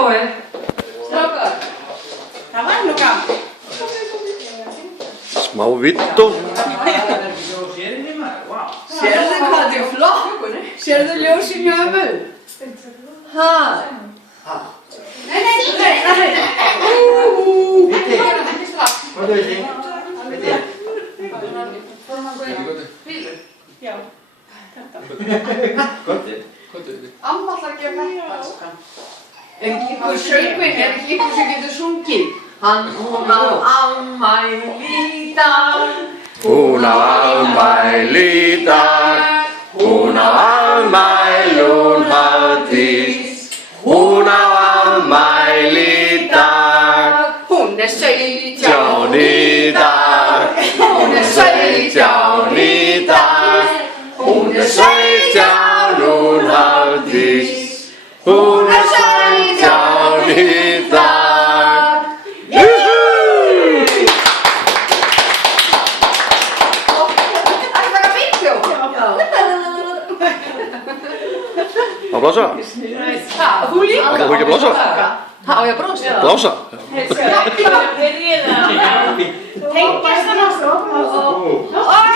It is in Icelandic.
på jer. Strákar. Það var nú gaman. Smá vittu. Sérðu hvað þið er flott? Sérðu ljósin hjá ömmu? Ha? Nei. Hvað er þetta? Já. Amma ætlar að gefa þetta. En ykkur söngvinn er ekki ykkur sem getur sungið. Hún á afmæli í dag. Hún á afmæli í dag. Hún á afmæli hún Hafdís. Hún á afmæli í dag. Hún er 17 í dag. Hún er 17 í dag. Hún er 17 hún Hafdís. Hún er 17 í dag. Það er bara bíljó. Á blása? Þú líka? Á þú ekki að blása? Á ég að brósa? Blása? Tengjast það náttúrulega.